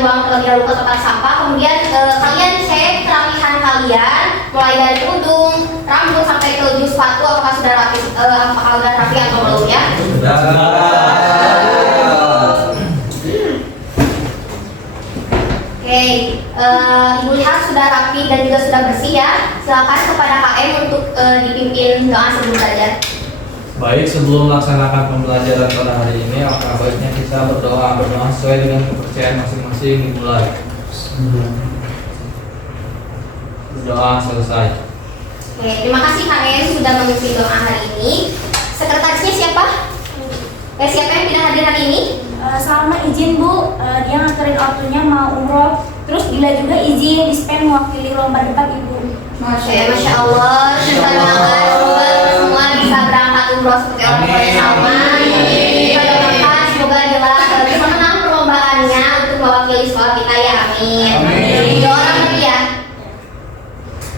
kalian buang terlebih dahulu ke tempat sampah. Kemudian kalian cek kerapihan kalian, mulai dari udung, rambut sampai ke ujung sepatu, apakah sudah rapi, apakah sudah rapi atau belum ya? Oke, Ibu lihat sudah rapi dan juga sudah bersih ya. Silakan kepada KM untuk dipimpin doa sebelum belajar. Baik, sebelum melaksanakan pembelajaran pada hari ini, alangkah baiknya kita berdoa sesuai dengan kepercayaan masing-masing. Dimulai. Berdoa selesai. Oke, terima kasih KM sudah memimpin doa hari ini. Sekretarisnya siapa? Siapa yang tidak hadir hari ini? Salma izin Bu, dia nganterin ortunya mau umroh. Terus Bila juga izin dispen mewakili lomba debat Ibu. Masya Allah, kita doakan semoga semua bisa berangkat umroh seperti orang tua sama. Kita doakan semoga jelas bisa menang perlombaannya untuk mewakili sekolah kita ya, amin. Doa orang lagi ya.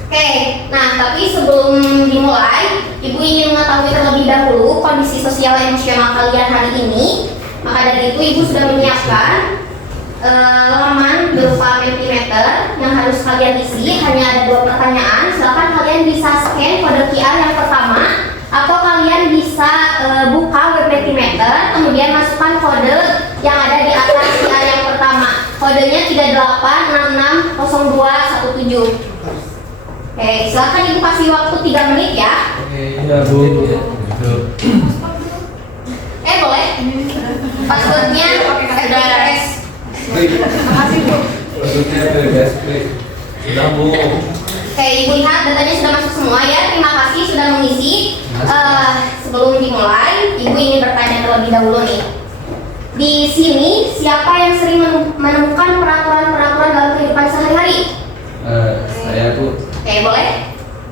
Oke, nah tapi sebelum dimulai, Ibu ingin mengetahui terlebih dahulu kondisi sosial emosional kalian hari ini. Maka dari itu Ibu sudah menyiapkan laman berupa Mentimeter yang harus kalian isi. Hanya ada 2 pertanyaan. Silakan kalian bisa scan kode QR yang pertama, atau kalian bisa buka web Mentimeter, kemudian masukkan kode yang ada di atas QR yang pertama. Kodenya 38660217. Oke, silakan Ibu kasih waktu 3 menit ya. Oke, iya Bu. Boleh? Passwordnya PDS. Makasih Bu. Passwordnya PDS. Sudah Bu. Oke, Ibu lihat datanya sudah masuk semua ya. Terima kasih sudah mengisi. Sebelum dimulai, Ibu ingin bertanya terlebih dahulu nih. Di sini siapa yang sering menemukan peraturan-peraturan dalam kehidupan sehari-hari? Saya Bu. Oke, boleh?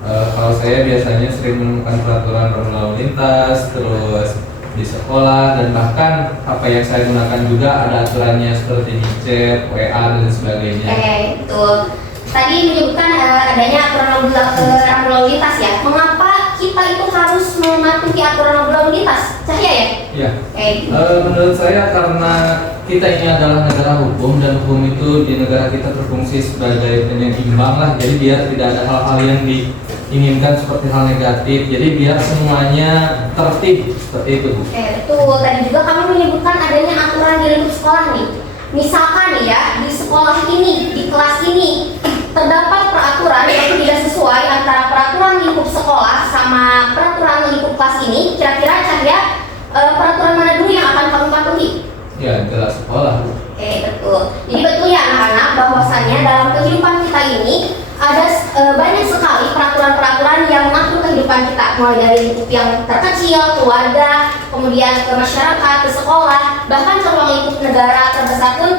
Kalau saya biasanya sering menemukan peraturan lalu lintas, terus di sekolah, dan bahkan apa yang saya gunakan juga ada aturannya seperti di chat, WA dan sebagainya. Oke, betul. Tadi menyebutkan adanya aturan lalu lintas ya. Mengapa kita itu harus mematuhi aturan lalu lintas? Cahya ya? Iya. Oke. Menurut saya karena kita ini adalah negara hukum, dan hukum itu di negara kita berfungsi sebagai penyeimbang lah. Jadi biar tidak ada hal-hal yang diinginkan seperti hal negatif. Jadi biar semuanya tertib seperti itu Bu. Oke, betul. Tadi juga kamu menyebutkan adanya aturan di lingkup sekolah nih. Misalkan nih ya, di sekolah ini, di kelas ini terdapat peraturan yang tidak sesuai antara peraturan lingkup sekolah sama peraturan lingkup kelas ini. Kira-kira Cahya, peraturan mana dulu yang akan kamu patuhi? Ya, jelas sekolah. Oke, betul. Jadi betul ya anak-anak, bahwasannya dalam kehidupan kita ini ada banyak sekali peraturan-peraturan yang mengatur kehidupan kita, mulai dari lingkup yang terkecil, keluarga, kemudian ke masyarakat, ke sekolah, bahkan ke ruang lingkup negara terbesar pun,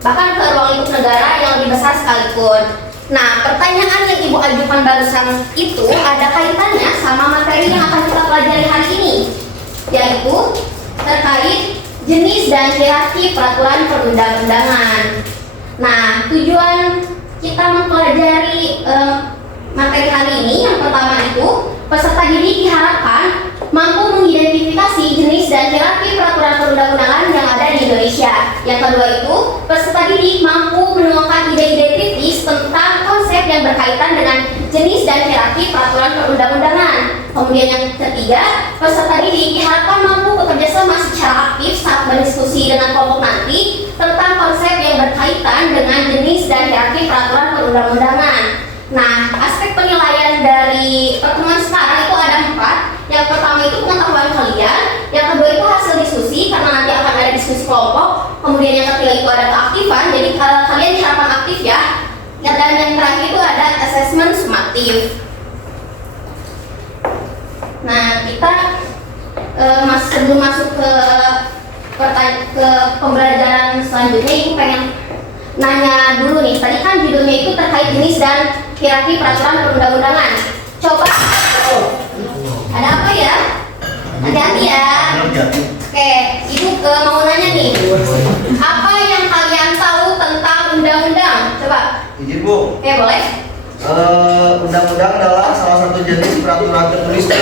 bahkan ke ruang lingkup negara yang lebih besar sekalipun. Nah, pertanyaan yang Ibu ajukan barusan itu ada kaitannya sama materi yang akan kita pelajari hari ini, yaitu terkait jenis dan hierarki peraturan perundang-undangan. Nah, tujuan kita mempelajari materi hari ini yang pertama itu, peserta didik diharapkan mampu mengidentifikasi jenis dan hierarki peraturan perundang-undangan yang ada di Indonesia. Yang kedua itu, peserta didik mampu menemukan ide-ide kritis tentang konsep yang berkaitan dengan jenis dan hierarki peraturan perundang-undangan. Kemudian yang ketiga, peserta didik diharapkan mampu bekerja sama secara aktif saat berdiskusi dengan kelompok nanti tentang konsep yang berkaitan dengan jenis dan hierarki peraturan perundang-undangan. Nah, aspek penilaian dari pertemuan sekarang itu ada 4. Yang pertama itu pengetahuan kalian, yang kedua itu hasil diskusi karena nanti akan ada diskusi kelompok, kemudian yang ketiga itu ada keaktifan, jadi kalian diharapkan aktif ya. Dan yang terakhir itu ada asesmen sumatif. Nah, kita sebelum masuk ke pembelajaran selanjutnya, Ibu pengen nanya dulu nih. Tadi kan judulnya itu terkait jenis dan hierarki peraturan perundang-undangan. Coba, ada apa ya? Hati-hati ya. Oke, Ibu mau nanya nih. Apa yang kalian tahu tentang undang-undang? Coba. Izin Bu. Boleh. Undang-undang adalah salah satu jenis peraturan tertulis Bu.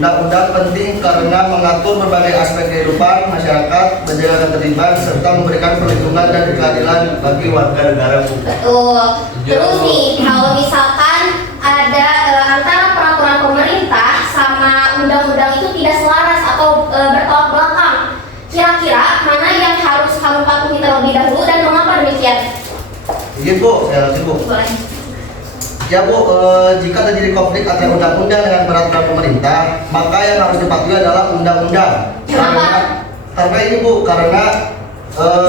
Undang-undang penting karena mengatur berbagai aspek kehidupan masyarakat, menjaga ketertiban, serta memberikan perlindungan dan keadilan bagi warga negara. Betul. Terus nih, kalau misalkan ada antara peraturan pemerintah sama undang-undang itu tidak selaras atau bertolak belakang, kira-kira mana yang harus kamu patuhi terlebih dahulu dan mengapa demikian? Izin Bu, saya lanjut Bu. Boleh. Ya Bu, jika terjadi konflik antara undang-undang dengan peraturan pemerintah, maka yang harus dipatuhi adalah undang-undang. Karena ini Bu, karena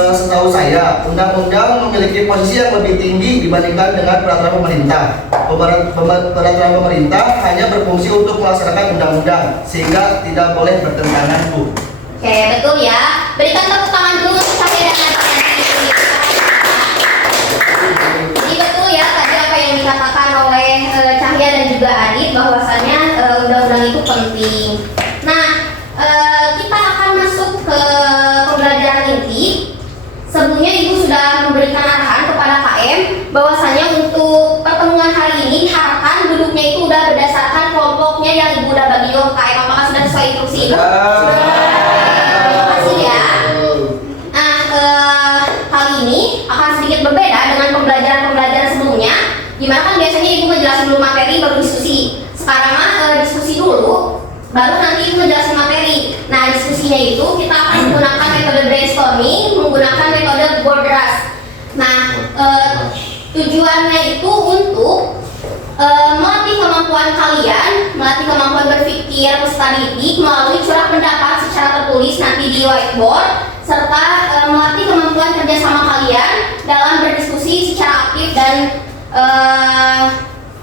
setahu saya, undang-undang memiliki posisi yang lebih tinggi dibandingkan dengan peraturan pemerintah. Peraturan pemerintah hanya berfungsi untuk melaksanakan undang-undang, sehingga tidak boleh bertentangan Bu. Oke, betul ya. Berikan tepuk tangan dulu untuk saya dan adik-adik. Jadi betul ya tadi apa yang dikatakan oleh Cahya dan juga Adit bahwasannya undang-undang itu penting. Nah, kita akan masuk ke pembelajaran inti. Sebelumnya Ibu sudah memberikan arahan kepada KM bahwasanya untuk pertemuan hari ini diharapkan duduknya itu udah berdasarkan kelompoknya yang Ibu udah bagi ke KM. Apakah sudah sesuai instruksi Ibu? Terima kasih ya. Nah, kali ini akan sedikit berbeda dengan pembelajaran sebelumnya, dimana kan biasanya Ibu ngejelasin dulu materi baru diskusi. Sekarang diskusi dulu, baru nanti Ibu ngejelasin materi. Nah, diskusinya itu kita akan menggunakan metode brainstorming, menggunakan metode board rush. Nah, tujuannya itu untuk melatih kemampuan kalian, melatih kemampuan berpikir peserta didik melalui curah pendapat secara tertulis nanti di whiteboard, serta melatih kemampuan kerjasama kalian dalam berdiskusi secara aktif dan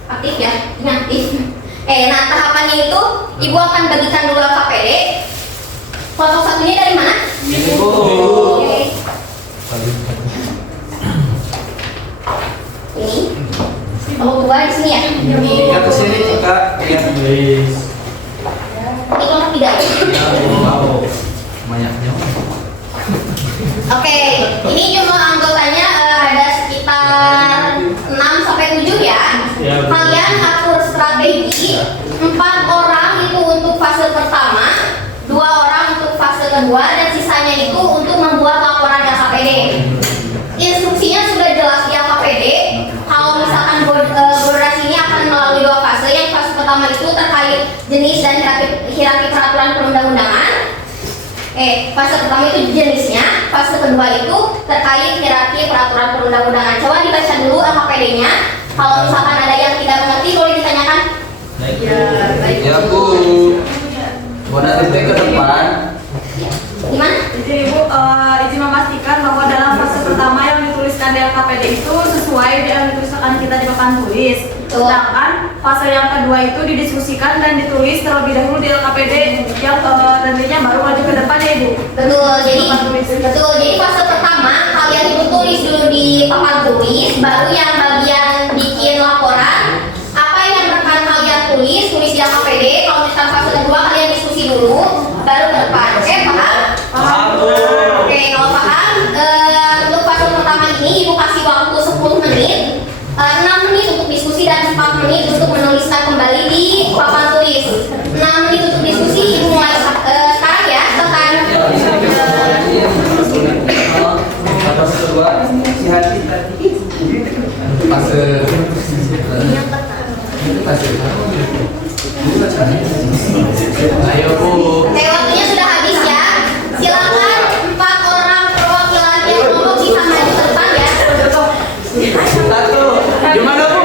aktif ya, ini aktif. Nah tahapannya itu Ibu akan bagikan dulu KPD. Kelompok satunya dari mana? Ibu. Oke. Ini. Kelompok dua di sini ya? Kita ke sini Kak, lihat please. Ini kelompok tiga. Wow. Banyaknya. Oke, ini jumlah anggotanya ada sekitar 6 sampai 7 ya. Kalian atur strategi 4 orang itu untuk fase pertama, 2 orang untuk fase kedua, dan sisanya itu untuk membuat laporan LKPD. Instruksinya sudah jelas di LKPD. Kalau misalkan bordasi ini akan melalui 2 fase. Yang fase pertama itu terkait jenis dan hierarki peraturan perundang-undangan. Fase pertama itu jenisnya, fase kedua itu terkait hierarki peraturan perundang-undangan. Coba dibaca dulu LKPD-nya. Kalau misalkan ada yang tidak mengerti boleh ditanyakan. Ya Bu. Buat nanti ke depan. Gimana? Jadi Ibu izin memastikan bahwa dalam fase pertama yang dituliskan di LKPD itu sesuai dengan dituliskan kita di papan tulis. Sedangkan fase yang kedua itu didiskusikan dan ditulis terlebih dahulu di LKPD yang nantinya baru maju ke depan ya Ibu. Betul. Jadi fase pertama kalian itu tulis dulu di papan tulis, baru yang bagian bikin laporan apa yang rekan kalian tulis di LKPD. Kalau misalkan fase kedua kalian diskusi dulu, baru ke depan. Oke, paham? Paham. Oke, kalau paham, untuk fase pertama ini Ibu kasih waktu 10 menit, 6 menit untuk diskusi dan 4 menit untuk menuliskan kembali di papan tulis. 6 menit untuk diskusi, Ibu mulai sekarang ya, tekan. Fase kedua, si hati tadi. Fase. Ayo Bu. Oke, waktunya sudah habis ya. Silakan 4 orang perwakilan yang kelompok bisa maju ke depan ya. Satu. Gimana Bu?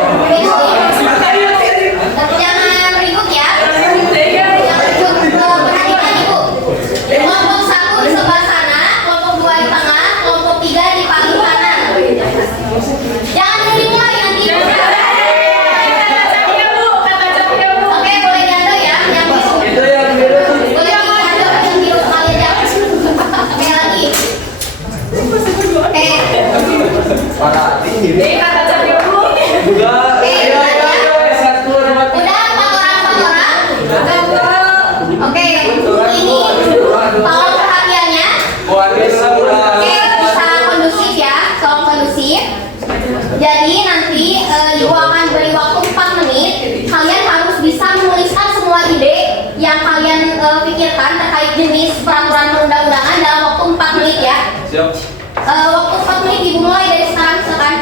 Jangan ribut ya. Jangan ribut. Perhatikan Ibu. Kelompok 1 di sebelah sana, kelompok 2 di tengah, kelompok 3 di paling kanan. Jangan dimulai nanti. Oke, boleh ganda ya. Yang biru. Itu yang biru. Boleh diganda yang biru sekalian ya. Oke lagi. Para tinggi. Udah. Ayo. Satu, dua, tiga. Udah 4 orang. Oke, ini tolong perhatiannya. Oke, bisa kondusif ya, tolong kondusif. Jadi nanti Ibu akan beri waktu 4 menit. Kalian harus bisa menuliskan semua ide yang kalian tampilkan terkait jenis peraturan perundang-undangan dalam waktu 4 menit ya. Siap. Waktu 4 menit dimulai dari sekarang, silakan.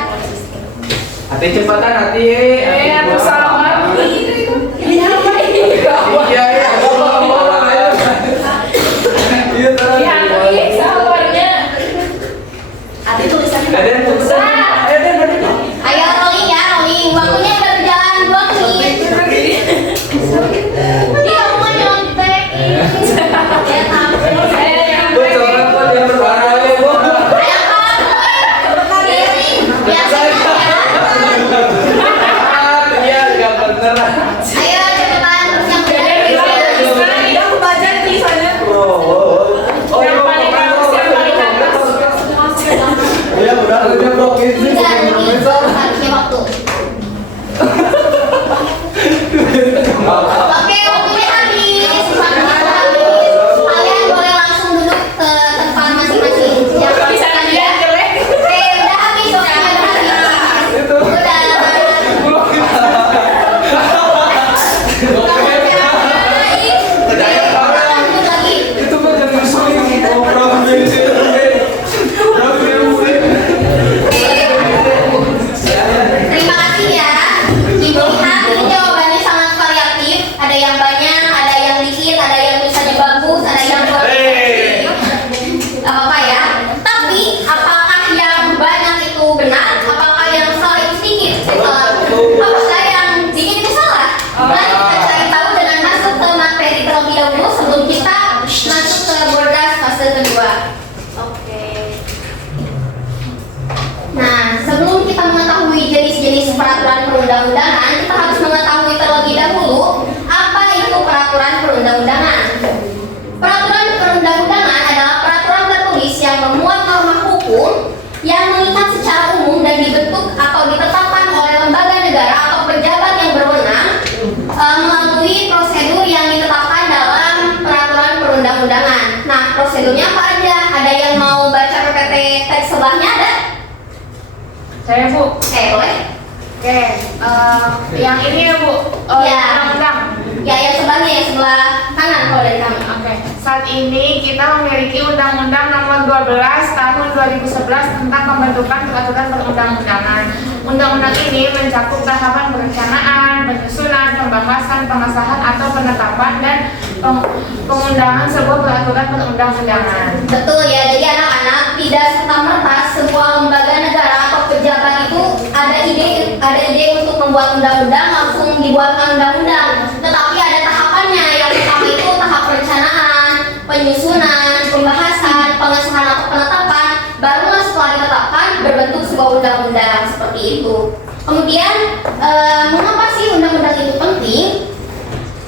Hati cepatan hati. Aku salah. Ini apa ini? Iya. Iya terus. Iya, sabarnya. Ada tulisannya. Ada tulisan. Ayo rolling ya, rolling. Waktunya udah berjalan 2 menit. Dia mau nyontek. Ya tampil. Bu, coba buat yang berwarna ya, Bu. Ayo Pak. Ini biasanya ya. Iya, enggak bener. Ayo cepetan terus yang Iya, aku baca tulisannya. Yang paling bagus, yang paling atas. Iya, udah. Udah blokir sih. Enggak, ini harusnya waktu. Oke, waktunya habis. Waktunya habis. Kalian boleh langsung duduk ke tempat masing-masing. Siapa Bisa ya? dilihat jelek. Oke, udah habis. Waktunya udah habis. Udah. Lanjut lagi. Itu kan jangan sulit. Ngobrol di situ. Terima kasih ya. Dilihat ini jawabannya sangat variatif. Ada yang banyak, ada yang dikit, ada yang tulisannya bagus, ada yang kurang. Gak apa-apa ya. Tapi apakah yang banyak itu benar? Apakah yang salah itu sedikit? Salah. Apakah yang dikit itu salah? Mari kita cari tahu dengan masuk ke materi terlebih dahulu sebelum kita masuk ke Bordas fase kedua. Oke. Nah, sebelum kita mengetahui jenis-jenis peraturan perundang-undangan, kita harus mengetahui terlebih dahulu apa itu peraturan perundang-undangan. Peraturan perundang-undangan adalah peraturan tertulis yang memuat norma hukum yang mengikat secara umum dan dibentuk atau ditetapkan oleh lembaga negara atau pejabat yang berwenang melalui prosedur yang ditetapkan dalam peraturan perundang-undangan. Nah, prosedurnya apa aja? Ada yang mau baca PPT teks sebelahnya ada? Saya, Bu. Boleh? Oke, yang ini ya, Bu. Ya. Undang-undang. Ya, yang sebelahnya, yang sebelah kanan kalau dari kami. Oke, saat ini kita memiliki Undang-Undang Nomor 12 Tahun 2011 tentang pembentukan peraturan perundang-undangan. Undang-undang ini mencakup tahapan perencanaan, penyusunan, pembahasan, pengesahan atau penetapan dan pengundangan sebuah peraturan perundang-undangan. Betul ya, jadi anak-anak tidak serta-merta sebuah lembaga negara atau pejabat itu ada ide untuk membuat undang-undang langsung dibuatkan undang-undang. Tetapi ada tahapannya. Yang pertama itu tahap perencanaan, penyusunan, pembahasan, pengesahan atau penetapan. Barulah setelah ditetapkan berbentuk sebuah undang-undang seperti itu. Kemudian mengapa sih undang-undang itu penting?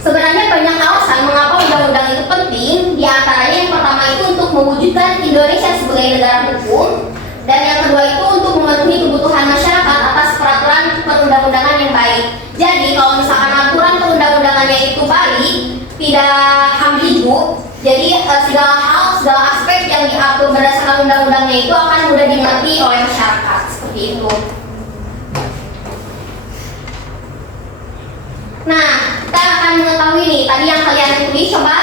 Sebenarnya banyak alasan mengapa undang-undang itu penting. Di antaranya yang pertama itu untuk mewujudkan Indonesia sebagai negara hukum, dan yang kedua itu untuk memenuhi kebutuhan masyarakat atas peraturan perundang-undangan yang baik. Jadi kalau misalkan aturan perundang-undangannya itu baik, tidak ambigu, jadi segala hal, segala aspek yang diatur berdasarkan undang-undangnya itu akan mudah dimengerti oleh masyarakat. Seperti itu. Nah, kita akan mengetahui nih, tadi yang kalian tulis coba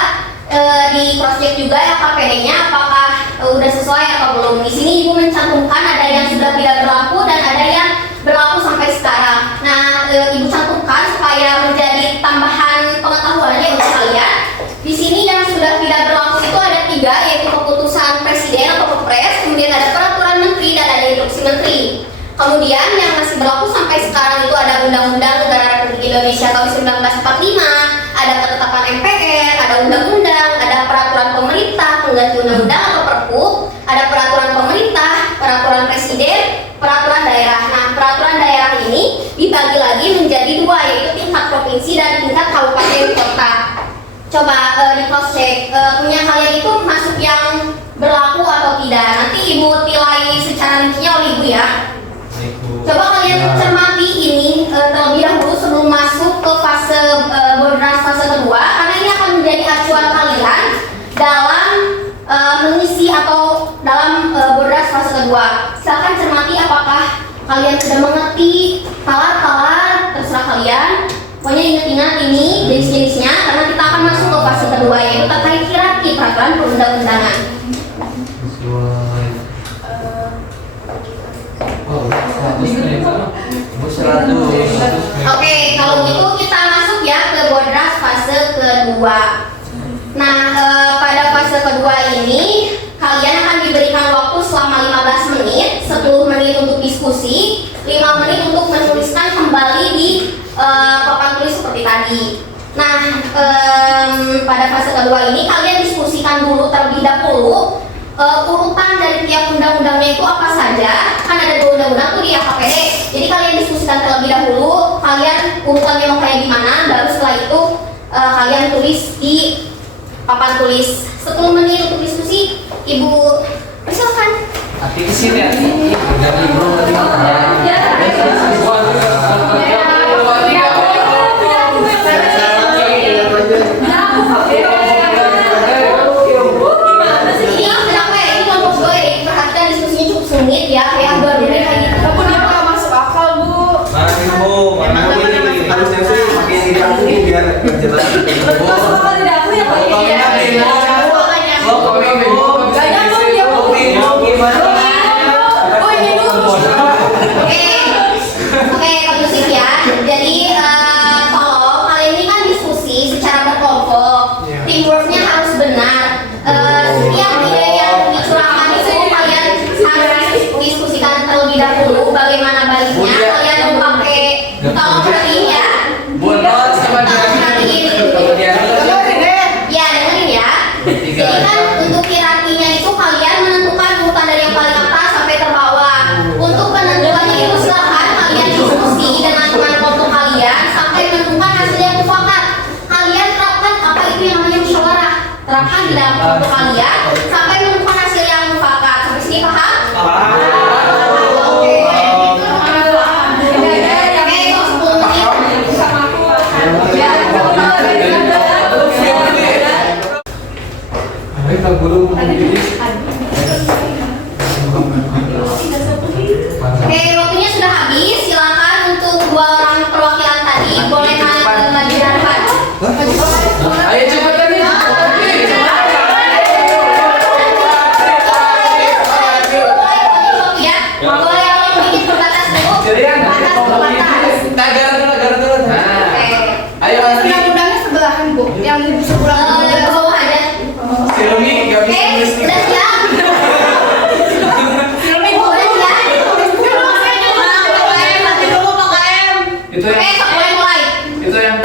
di cross check juga LKPD-nya apakah udah sesuai atau belum. Di sini Ibu mencantumkan ada yang sudah tidak berlaku dan ada yang berlaku sampai sekarang. Nah, Ibu cantumkan supaya menjadi tambahan pengetahuan ya untuk kalian. Di sini yang sudah tidak berlaku itu ada 3, yaitu keputusan presiden atau kepres, kemudian ada peraturan menteri dan ada instruksi menteri. Kemudian yang masih berlaku sampai sekarang itu ada Undang-Undang Negara Republik Indonesia tahun 1945, ada ketetapan MPR, ada undang-undang, ada peraturan pemerintah, pengganti undang-undang atau Perpu, ada peraturan pemerintah, peraturan presiden, peraturan daerah. Nah, peraturan daerah ini dibagi lagi menjadi 2, yaitu tingkat provinsi dan tingkat kabupaten kota. Coba di cross check punya kalian itu masuk yang berlaku atau tidak. Nanti Ibu nilai secara rincinya oleh Ibu ya. Coba kalian cermati ini terlebih dahulu sebelum masuk ke fase Bordas fase kedua, karena ini akan menjadi acuan kalian dalam mengisi atau dalam Bordas fase kedua. Silakan cermati apakah kalian sudah mengerti, kalah terserah kalian. Pokoknya ingat-ingat ini jenis-jenisnya karena kita akan masuk ke fase kedua yaitu terkait hierarki peraturan perundang-undangan. Sesuai. Oh, 100 menit. Oh, 100. Oke, kalau gitu kita masuk ya ke Bodras fase kedua. Nah, pada fase kedua ini kalian akan diberikan waktu selama 15 menit, 10 menit untuk diskusi, 5 menit untuk menuliskan kembali di papan tulis seperti tadi. Nah, pada fase kedua ini kalian diskusikan dulu terlebih dahulu urutan dari tiap undang-undangnya itu apa saja. Kan ada 2 undang-undang tuh di KPD. Jadi kalian diskusikan terlebih dahulu, kalian urutannya mau kayak gimana, baru setelah itu kalian tulis di papan tulis. 10 menit untuk diskusi. Ibu, silakan. Hati ke sini ya. Dari bro tadi. Sengit ya, kayak baru ini kayak gitu. Tapi dia nggak masuk akal, Bu. Mana ini harusnya sih pakai ini aku biar jelas. Masuk akal tidak aku yang pakai ini. Oke, kondusif ya. Jadi tolong kalian ini kan diskusi secara berkelompok. Teamworknya harus benar. Setiap ide yang dicurahkan itu kalian harus diskusikan terlebih dahulu. Bagaimana baiknya kalian mau pakai. Tolong perhatiin ya. Bonus sama Tolong perhatiin. Ya, dengerin ya. Jadi kan untuk hierarkinya itu kalian menentukan urutan dari yang paling atas sampai terbawah. Untuk penentuannya itu silakan kalian diskusi dengan teman kelompok kalian sampai menentukan hasil yang mufakat. Kalian terapkan apa itu yang namanya musyawarah. Terapkan di dalam kelompok kalian sampai menentukan hasil yang mufakat. Sampai sini paham? Oke. Oke, 10 menit. Kita guru Oke, waktunya sudah habis. Silakan untuk 2 orang perwakilan tadi boleh maju ke depan. Ayo cepetan nih. Ya, boleh yang bikin terbatas dulu. Batas. Negara dulu. Oke. Ayo Andi. Undang-undangnya sebelahan, Bu. Yang di sebelah. Ke bawah aja. Silmi nggak bisa Oke, nulis nih. udah siap? Udah siap? Itu Oke, yang sok mulai. itu yang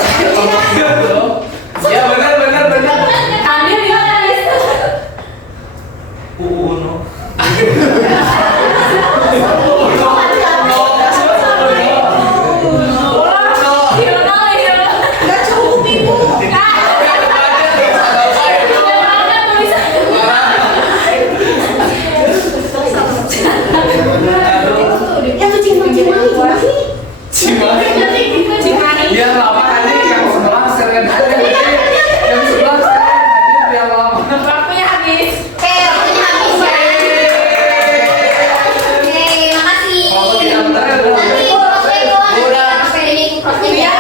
ya benar. Ambil di mana? Uno. Nggak cukup, Ibu. Yang kecil-kecil sih. Biar lama aja yang sebelah seren aja. Yang sebelah seren aja biar lama. Waktunya habis. Oke, waktunya habis ya. Oke, makasih. Kalau tidak benar ya udah. Nanti cross-check doang. SPD itu cross-check ya.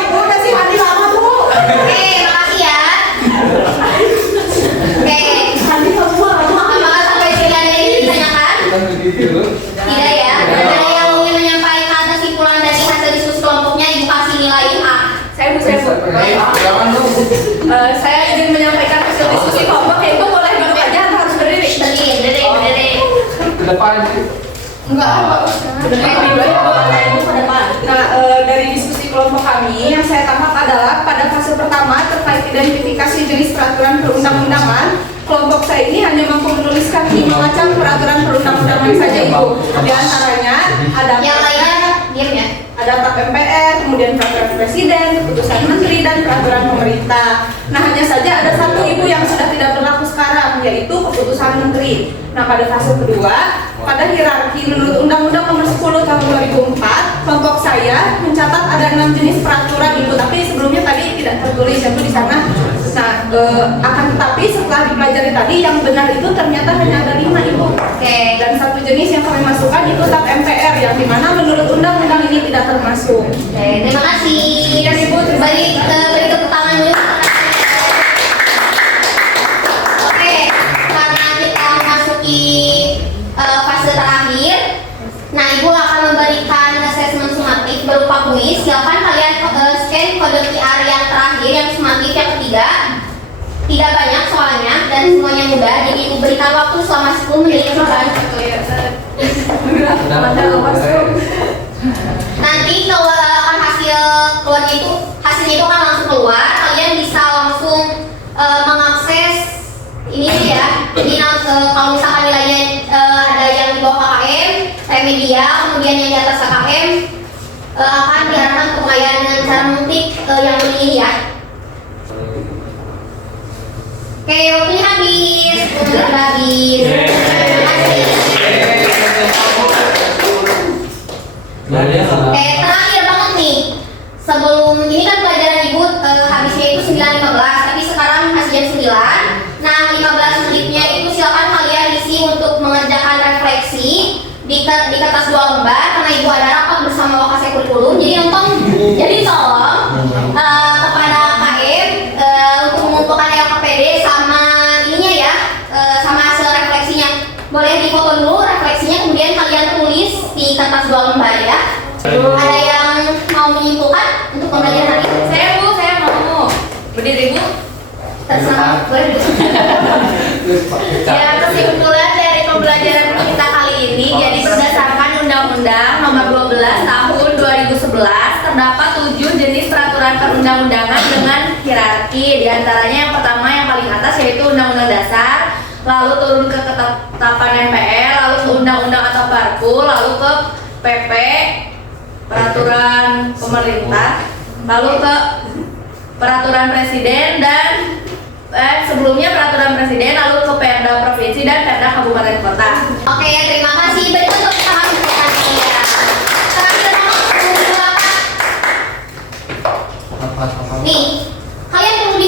Ibu kasih hati lama, Bu. Oke, makasih ya. Oke, apakah sampai sini ada yang ingin ditanyakan? Tidak ya. Ada yang ingin menyampaikan kesimpulan dari hasil diskusi kelompoknya, Ibu kasih nilai A. Saya izin menyampaikan hasil diskusi kelompok. Ibu boleh duduk aja atau harus berdiri? Berdiri. Ke depan sih. Enggak, Nah, dari diskusi kelompok kami yang saya tangkap adalah pada fase pertama terkait identifikasi jenis peraturan perundang-undangan, kelompok saya ini hanya mampu menuliskan 5 macam peraturan perundang-undangan saja, Ibu. Di antaranya ada Yang lainnya diam ya. ada tap MPR, kemudian peraturan presiden, keputusan menteri, dan peraturan pemerintah. Nah, hanya saja ada satu, Ibu, yang sudah tidak berlaku sekarang, yaitu keputusan menteri. Nah, pada fase kedua, pada hierarki menurut Undang-Undang Nomor 10 Tahun 2004, kelompok saya mencatat ada 6 jenis peraturan, Ibu, tapi sebelumnya tadi tidak tertulis, yaitu di sana. Nah, akan tetapi setelah dipelajari tadi yang benar itu ternyata hanya ada 5 Ibu. Oke. Dan satu jenis yang kami masukkan itu TAP MPR yang dimana menurut undang-undang ini tidak termasuk. Oke, terima kasih. Dan Ibu beri tepuk tangan dulu. Oke, karena kita memasuki fase terakhir, nah Ibu akan memberikan asesmen sumatif berupa kuis. Silakan kalian scan kode QR yang terakhir, yang sumatif yang ketiga. Tidak banyak soalnya dan semuanya mudah, jadi Ibu berikan waktu selama 10 menit. Nanti kalau hasilnya itu akan langsung keluar, kalian bisa langsung mengakses ini ya. Jadi kalau misalkan nilainya ada yang di bawah KKM, media, kemudian yang di atas KKM akan diarahkan ke pengayaan dengan cara mengetik yang ini ya. Oke, waktunya habis. Udah habis. Terima kasih. Oke, terakhir banget nih. Sebelum ini kan pelajaran Ibu habisnya itu 9.15, tapi sekarang masih jam 9. Nah, 15 menitnya itu silakan kalian isi untuk mengerjakan refleksi di kertas 2 lembar karena Ibu ada rapat bersama Wakasek Kurikulum. Jadi tolong kepada KM untuk mengumpulkan LKPD sama ininya ya, sama hasil refleksinya. Boleh difoto dulu refleksinya, kemudian kalian tulis di kertas 2 lembar ya. Ada yang mau menyimpulkan untuk pembelajaran hari ini? Saya mau berdiri Bu. Terserah, boleh dulu. Ya, kesimpulan dari pembelajaran kita kali ini, jadi berdasarkan Undang-Undang Nomor 12 Tahun 2011 terdapat 7 jenis peraturan perundang-undangan dengan hierarki. Di antaranya yang pertama yang paling atas yaitu Undang-Undang Dasar, lalu turun ke ketetapan MPR, lalu ke Undang-Undang atau Perpu, lalu ke PP, peraturan pemerintah, lalu ke peraturan presiden dan sebelumnya peraturan presiden, lalu ke Perda provinsi dan Perda kabupaten kota. Oke, terima kasih. Berikan tepuk tangan untuk kalian. Terakhir nih, kalian perlu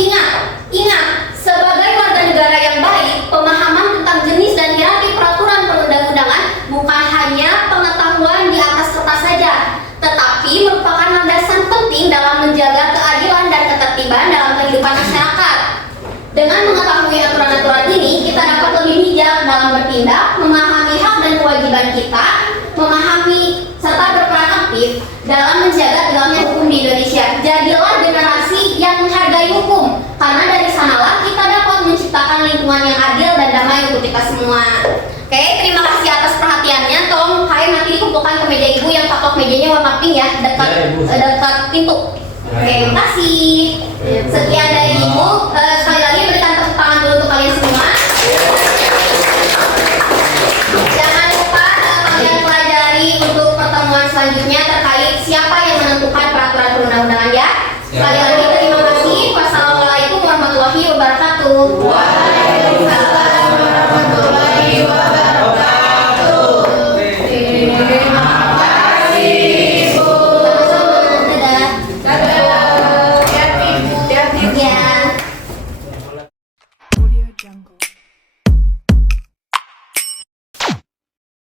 ingat sebagai warga negara yang baik, pemahaman tentang jenis dan hierarki peraturan perundang-undangan bukan hanya pengetahuan di atas kertas saja, tetapi merupakan landasan penting dalam menjaga keadilan dan ketertiban dalam kehidupan masyarakat. Dengan mengetahui aturan-aturan ini, kita dapat lebih bijak dalam bertindak, memahami hak dan kewajiban kita, memahami serta berperan aktif dalam menjaga tegaknya hukum di Indonesia. Jadilah generasi yang menghargai hukum, karena dari sanalah kita dapat menciptakan lingkungan yang adil dan damai untuk kita semua. Oke, terima kasih atas perhatiannya. Tolong kalian nanti dikumpulkan ke meja Ibu yang patok mejanya warna pink ya, dekat pintu. Oke, terima kasih. Sekian dari Ibu. Sekali lagi berikan tepuk tangan dulu untuk kalian semua. Jangan lupa kalian pelajari untuk pertemuan selanjutnya terkait siapa yang menentukan peraturan perundang-undangan ya. Sekali lagi terima kasih. Wassalamualaikum warahmatullahi wabarakatuh. Waalaikumsalam.